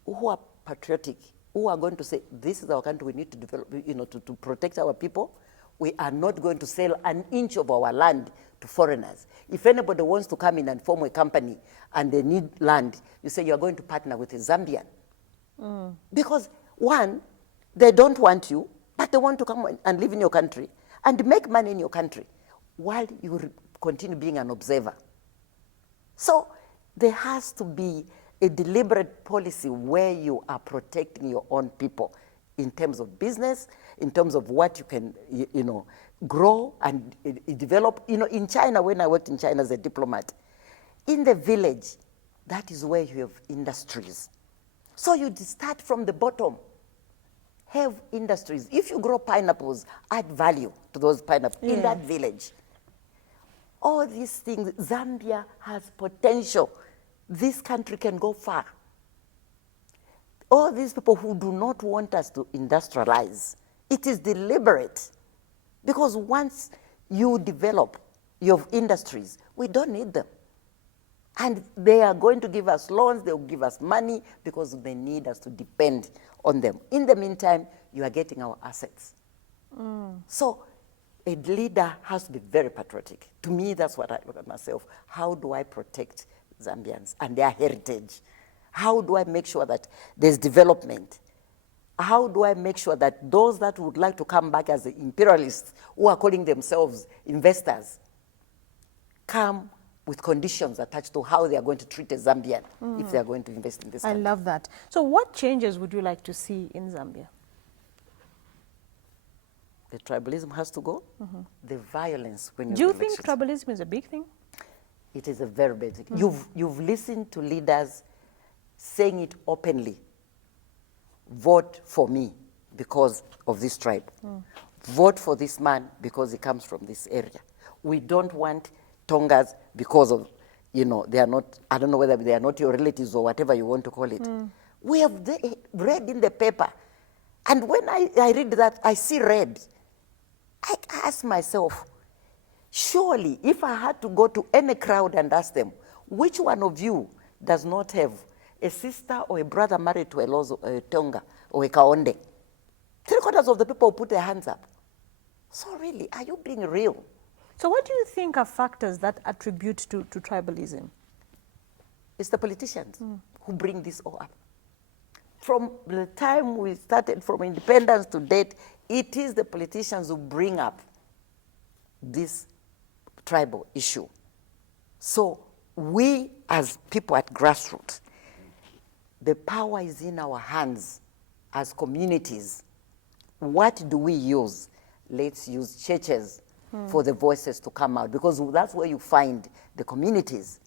who are patriotic, who are going to say, this is our country, we need to develop, to protect our people. We are not going to sell an inch of our land to foreigners. If anybody wants to come in and form a company and they need land, you say you are going to partner with a Zambian. Because one, they don't want you, but they want to come and live in your country and make money in your country while you continue being an observer. So there has to be a deliberate policy where you are protecting your own people in terms of business, in terms of what you can, grow and develop. In China, when I worked in China as a diplomat, in the village, that is where you have industries. So you start from the bottom, have industries. If you grow pineapples, add value to those pineapples in that village. All these things, Zambia has potential. This country can go far. All these people who do not want us to industrialize, it is deliberate. Because once you develop your industries, we don't need them. And they are going to give us loans, they will give us money because they need us to depend on them. In the meantime, you are getting our assets. So a leader has to be very patriotic. To me, that's what I look at myself. How do I protect Zambians and their heritage? How do I make sure that there's development? How do I make sure that those that would like to come back as the imperialists who are calling themselves investors come with conditions attached to how they are going to treat a Zambian if they are going to invest in this country? I love that. So what changes would you like to see in Zambia? The tribalism has to go. The violence when Do you think tribalism is a big thing? It is a very big thing. You've listened to leaders saying it openly. Vote for me because of this tribe. Vote for this man because he comes from this area. We don't want Tongas because of, they are not, I don't know whether they are not your relatives or whatever you want to call it. We have read in the paper. And when I read that, I see red. I ask myself, surely if I had to go to any crowd and ask them, which one of you does not have a sister or a brother married to a Tonga or a Kaonde? 3/4 of the people put their hands up. So really, are you being real? So what do you think are factors that attribute to tribalism? It's the politicians who bring this all up. From the time we started, from independence to date, it is the politicians who bring up this tribal issue. So we as people at grassroots, the power is in our hands as communities. What do we use? Let's use churches for the voices to come out, because that's where you find the communities.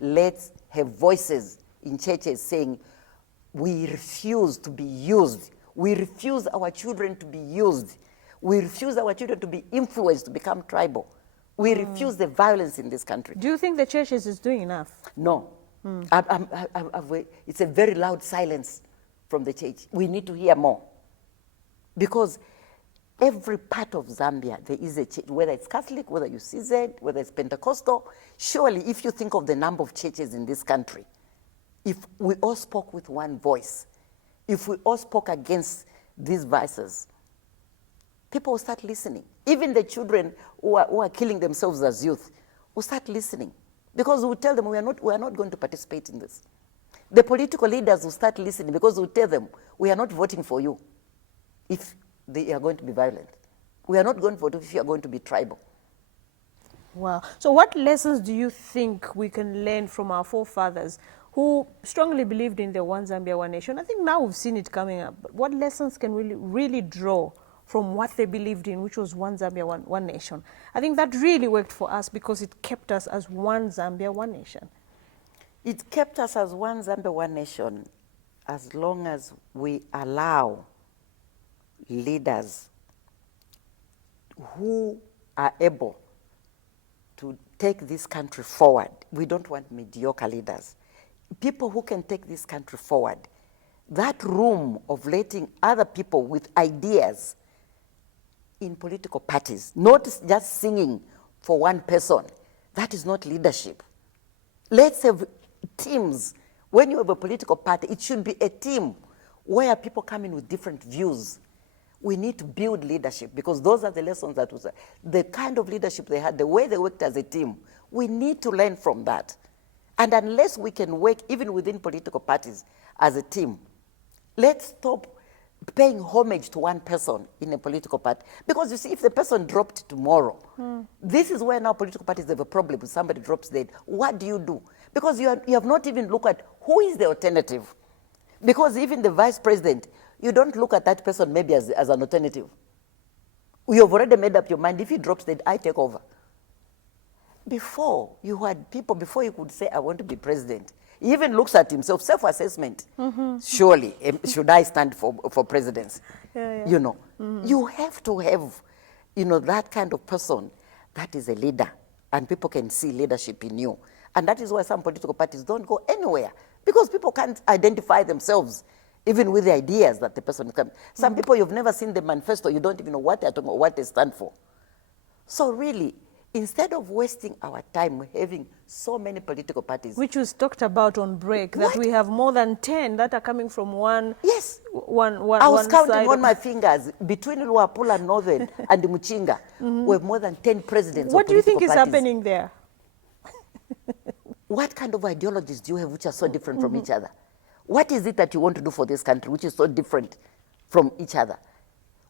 Let's have voices in churches saying, we refuse to be used. We refuse our children to be used. We refuse our children to be influenced to become tribal. We refuse the violence in this country. Do you think the churches is doing enough? No. It's a very loud silence from the church. We need to hear more. Because every part of Zambia, there is a church, whether it's Catholic, whether you CZ, whether it's Pentecostal. Surely, if you think of the number of churches in this country, if we all spoke with one voice, if we all spoke against these vices, people will start listening. Even the children who are killing themselves as youth will start listening. Because we will tell them we are not going to participate in this. The political leaders will start listening because we will tell them we are not voting for you if they are going to be violent. We are not going to vote if you are going to be tribal. Wow. So what lessons do you think we can learn from our forefathers who strongly believed in the One Zambia, One Nation? I think now we've seen it coming up. But what lessons can we really draw from what they believed in, which was One Zambia, One Nation? I think that really worked for us because it kept us as One Zambia, One Nation. It kept us as one Zambia, one nation, as long as we allow leaders who are able to take this country forward. We don't want mediocre leaders. People who can take this country forward. That room of letting other people with ideas in political parties, not just singing for one person, that is not leadership. Let's have teams. When you have a political party, it should be a team where people come in with different views. We need to build leadership because those are the lessons that was the kind of leadership they had, the way they worked as a team. We need to learn from that. And unless we can work even within political parties as a team, let's stop paying homage to one person in a political party. Because you see, if the person dropped tomorrow, this is where now political parties have a problem. If somebody drops dead, what do you do? Because you have not even looked at who is the alternative. Because even the vice president, you don't look at that person maybe as an alternative. You have already made up your mind. If he drops dead, I take over. Before, you had people, before you could say, I want to be president, he even looks at himself, self-assessment. Surely, should I stand for presidency? You know, you have to have, that kind of person that is a leader, and people can see leadership in you. And that is why some political parties don't go anywhere, because people can't identify themselves even with the ideas that the person comes. Some people, you've never seen the manifesto, you don't even know what they're talking about, what they stand for. So really, instead of wasting our time having so many political parties. Which was talked about on break, that we have more than 10 that are coming from one. Yes. One I was counting side on my fingers. Between Luapula Northern and Muchinga, we have more than 10 presidents. What do you think is parties. happening there? What kind of ideologies do you have which are so different from each other? What is it that you want to do for this country which is so different from each other?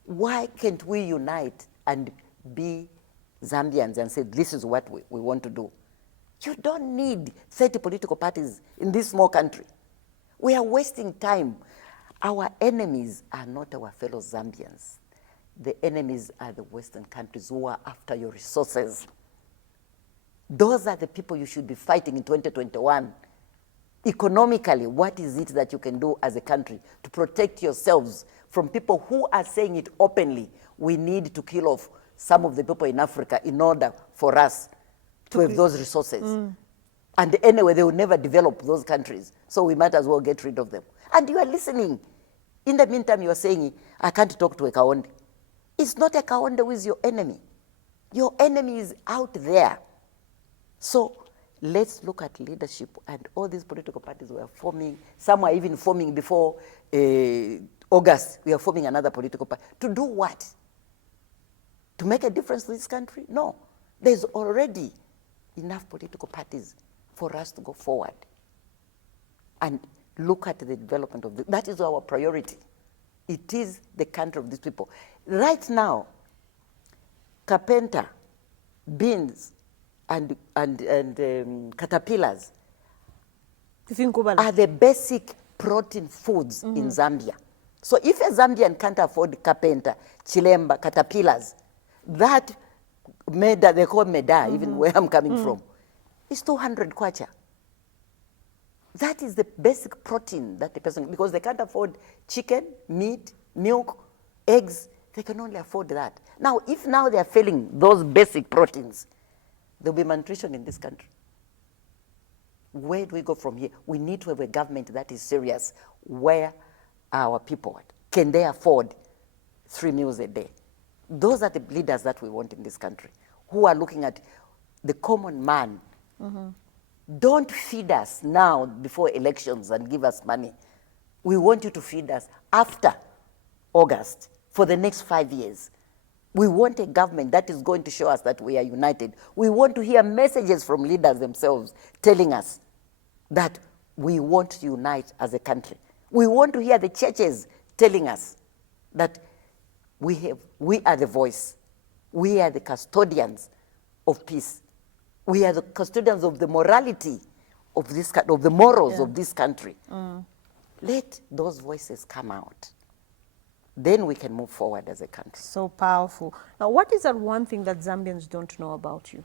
Why can't we unite and be Zambians and say, this is what we want to do? You don't need 30 political parties in this small country. We are wasting time. Our enemies are not our fellow Zambians. The enemies are the Western countries who are after your resources. Those are the people you should be fighting in 2021. Economically, what is it that you can do as a country to protect yourselves from people who are saying it openly? We need to kill off some of the people in Africa in order for us to have those resources. And anyway, they will never develop those countries, so we might as well get rid of them. And you are listening. In the meantime, you are saying, I can't talk to a Kaonde. It's not a Kaonde who is your enemy. Your enemy is out there. So let's look at leadership, and all these political parties were forming. Some were even forming before August. We are forming another political party. To do what? To make a difference to this country? No. There's already enough political parties for us to go forward and look at the development of that is our priority. It is the country of these people. Right now, carpenter, beans, and caterpillars are the basic protein foods in Zambia. So if a Zambian can't afford carpenter, chilemba, caterpillars, that meda, they call meda, even where I'm coming from, is 200 kwacha. That is the basic protein that the person, because they can't afford chicken, meat, milk, eggs, they can only afford that. Now, if now they are failing those basic proteins, there will be malnutrition in this country. Where do we go from here? We need to have a government that is serious. Where are our people at? Can they afford 3 meals a day? Those are the leaders that we want in this country, who are looking at the common man. Don't feed us now before elections and give us money. We want you to feed us after August for the next 5 years. We want a government that is going to show us that we are united. We want to hear messages from leaders themselves telling us that we want to unite as a country. We want to hear the churches telling us that we are the voice. We are the custodians of peace. We are the custodians of the morality of this, of the morals of this country. Let those voices come out. Then we can move forward as a country. So powerful. Now, what is that one thing that Zambians don't know about you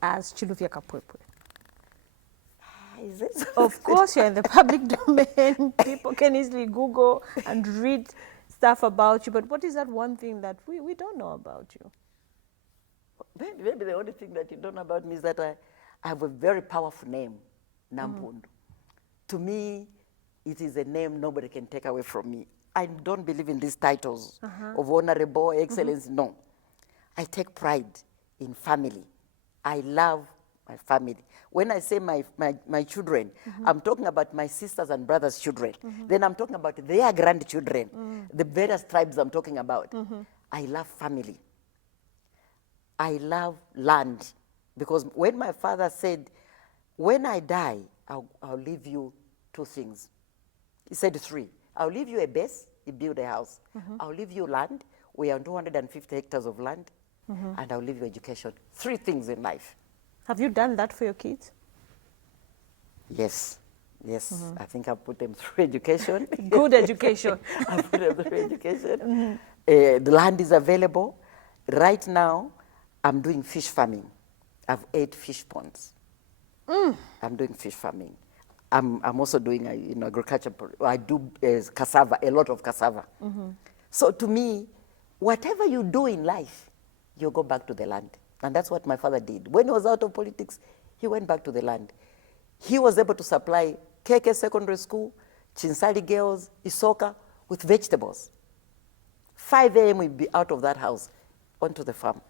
as Chilufya Kapwepwe? is it? Of course, you're in the public domain. People can easily Google and read stuff about you. But what is that one thing that we don't know about you? Maybe the only thing that you don't know about me is that I have a very powerful name, Nampundu. To me, it is a name nobody can take away from me. I don't believe in these titles of honorable, excellence, no. I take pride in family. I love my family. When I say my children, I'm talking about my sisters and brothers' children. Then I'm talking about their grandchildren, the various tribes I'm talking about. I love family. I love land. Because when my father said, when I die, I'll leave you 2 things. He said 3. I'll leave you a base, you build a house. I'll leave you land, we are on 250 hectares of land, and I'll leave you education. 3 things in life. Have you done that for your kids? Yes, yes. I think I've put them through education. Good education. I've put them through education. The land is available. Right now, I'm doing fish farming. I've 8 fish ponds. I'm doing fish farming. I'm also doing agriculture. I do cassava, a lot of cassava. So to me, whatever you do in life, you go back to the land. And that's what my father did. When he was out of politics, he went back to the land. He was able to supply KK Secondary School, Chinsali girls, Isoka, with vegetables. 5 a.m. we'd be out of that house onto the farm.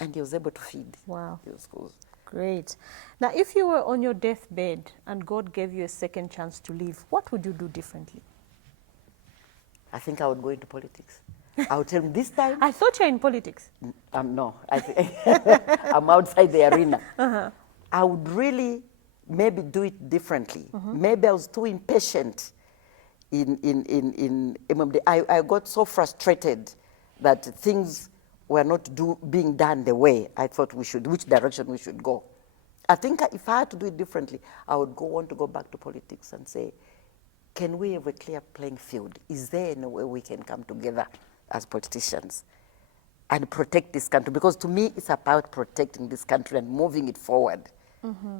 And he was able to feed your schools. Great. Now, if you were on your deathbed and God gave you a second chance to live, what would you do differently? I think I would go into politics. I would tell him this time. I thought you're in politics. No, I'm outside the arena. I would really maybe do it differently. Maybe I was too impatient in MMD. I got so frustrated that things were not being done the way I thought we should, which direction we should go. I think if I had to do it differently, I would want to go back to politics and say, can we have a clear playing field? Is there any way we can come together as politicians and protect this country? Because to me, it's about protecting this country and moving it forward.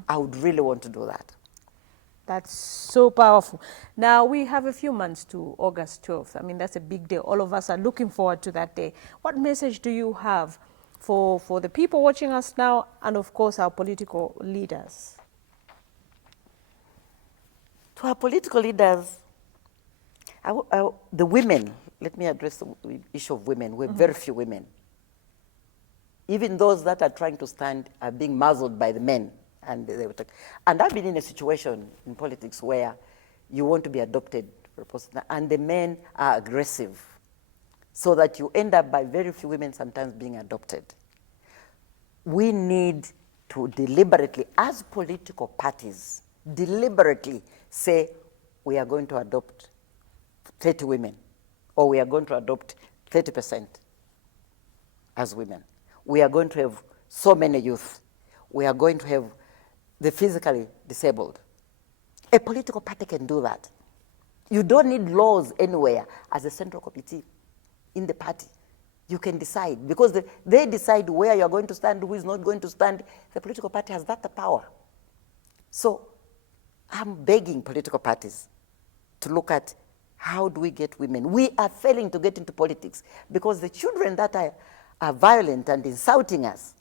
I would really want to do that. That's so powerful. Now, we have a few months to August 12th. I mean, that's a big day. All of us are looking forward to that day. What message do you have for the people watching us now and, of course, our political leaders? To our political leaders, the women, let me address the issue of women. We have very few women. Even those that are trying to stand are being muzzled by the men. And I've been in a situation in politics where you want to be adopted, and the men are aggressive, so that you end up by very few women sometimes being adopted. We need to deliberately, as political parties, deliberately say we are going to adopt 30 women, or we are going to adopt 30% as women. We are going to have so many youth. We are going to have the physically disabled. A political party can do that. You don't need laws anywhere as a central committee in the party. You can decide, because they decide where you're going to stand, who is not going to stand. The political party has that power. So I'm begging political parties to look at how do we get women. We are failing to get into politics because the children that are violent and insulting us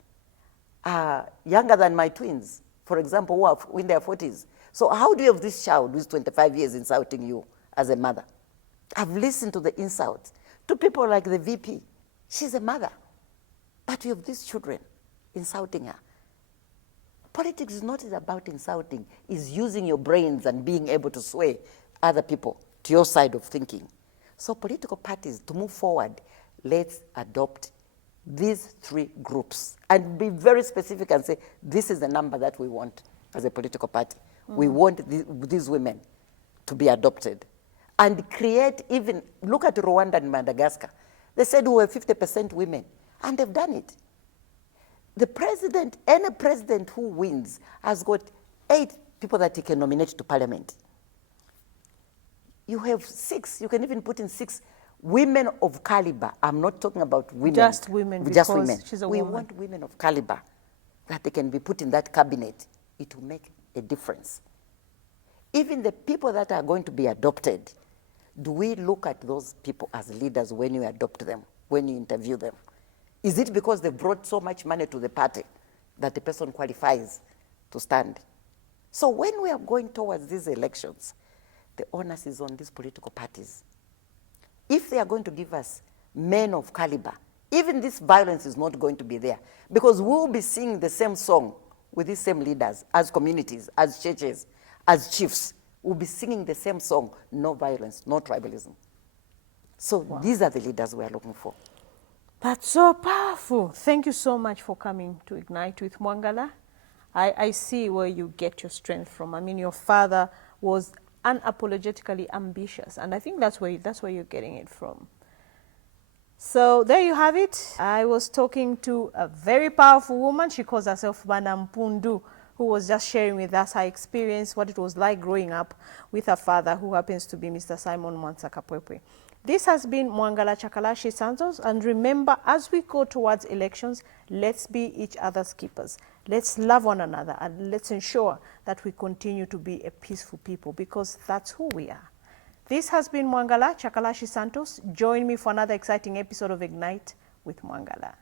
are younger than my twins, for example, who are in their 40s. So how do you have this child who's 25 years insulting you as a mother? I've listened to the insults to people like the VP. She's a mother, but you have these children insulting her. Politics is not about insulting, it's using your brains and being able to sway other people to your side of thinking. So political parties, to move forward, let's adopt these 3 groups and be very specific and say, this is the number that we want as a political party. We want these women to be adopted. And create even, look at Rwanda and Madagascar. They said we were 50% women, and they've done it. The president, any president who wins, has got 8 people that he can nominate to parliament. You have 6, you can even put in 6 women of caliber. I'm not talking about women. Just women, just because women. she's a we woman. Want women of caliber that they can be put in that cabinet. It will make a difference. Even the people that are going to be adopted, do we look at those people as leaders when you adopt them, when you interview them? Is it because they brought so much money to the party that the person qualifies to stand? So when we are going towards these elections, the onus is on these political parties. If they are going to give us men of caliber, even this violence is not going to be there, because we will be singing the same song with these same leaders, as communities, as churches, as chiefs. We'll be singing the same song, no violence, no tribalism. So these are the leaders we are looking for. That's so powerful. Thank you so much for coming to Ignite with Mwangala. I see where you get your strength from. I mean, your father was unapologetically ambitious, and I think that's where you're getting it from. So there you have it. I was talking to a very powerful woman. She calls herself Banampundu, who was just sharing with us her experience, what it was like growing up with her father, who happens to be Mr. Simon Mwansa Kapwepwe. This has been Mwangala Chakalashi Santos, and remember, as we go towards elections, let's be each other's keepers. Let's love one another, and let's ensure that we continue to be a peaceful people, because that's who we are. This has been Mwangala Chakalashi Santos. Join me for another exciting episode of Ignite with Mwangala.